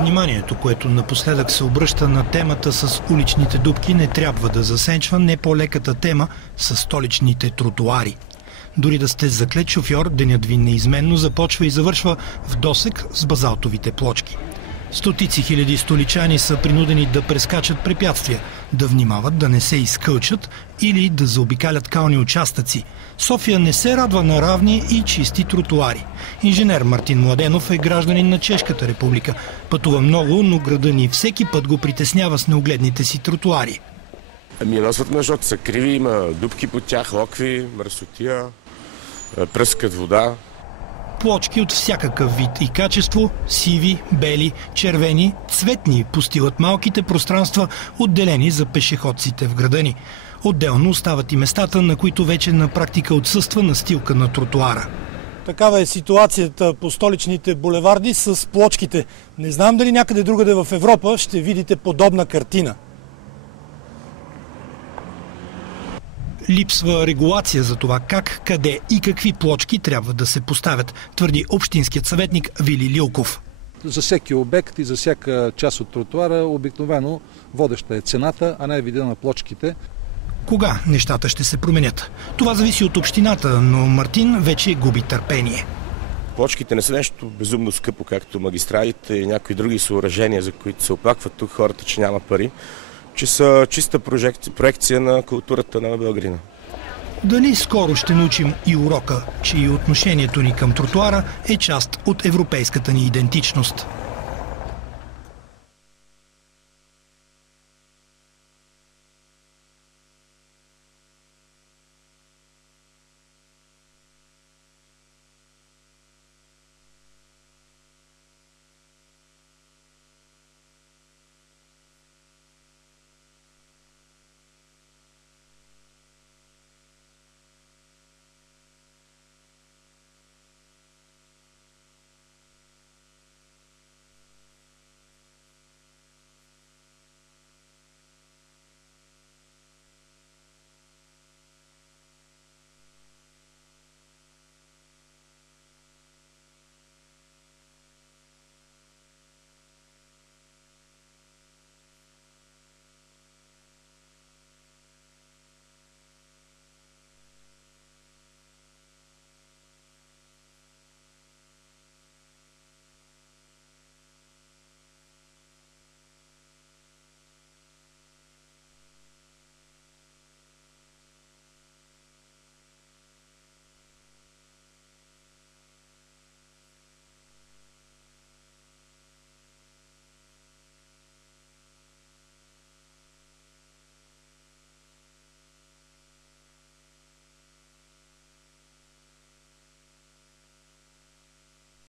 вниманието, което напоследък се обръща на темата с уличните дупки, не трябва да засенчва не по-леката тема с столичните тротоари. Дори да сте заклет шофьор, денят ви неизменно започва и завършва в досек с базалтовите плочки. Стотици хиляди столичани са принудени да прескачат препятствия, да внимават да не се изкълчат или да заобикалят кални участъци. София не се радва на равни и чисти тротоари. Инженер Мартин Младенов е гражданин на Чешката република. Пътува много, но града ни всеки път го притеснява с неугледните си тротоари. Носят ме, защото са криви, има дупки по тях, локви, мръсотия, пръскат вода. Плочки от всякакъв вид и качество, сиви, бели, червени, цветни, постилат малките пространства, отделени за пешеходците в града ни. Отделно остават и местата, на които вече на практика отсъства настилка на тротоара. Такава е ситуацията по столичните булеварди с плочките. Не знам дали някъде другаде в Европа ще видите подобна картина. Липсва регулация за това как, къде и какви плочки трябва да се поставят, твърди общинският съветник Вили Лилков. За всеки обект и за всяка част от тротуара обикновено водеща е цената, а не вида на плочките. Кога нещата ще се променят? Това зависи от общината, но Мартин вече губи търпение. Плочките не са нещо безумно скъпо, както магистралите и някои други съоръжения, за които се оплакват тук хората, че няма пари, че са чиста проекция на културата на българина. Дали скоро ще научим и урока, че и отношението ни към тротуара е част от европейската ни идентичност?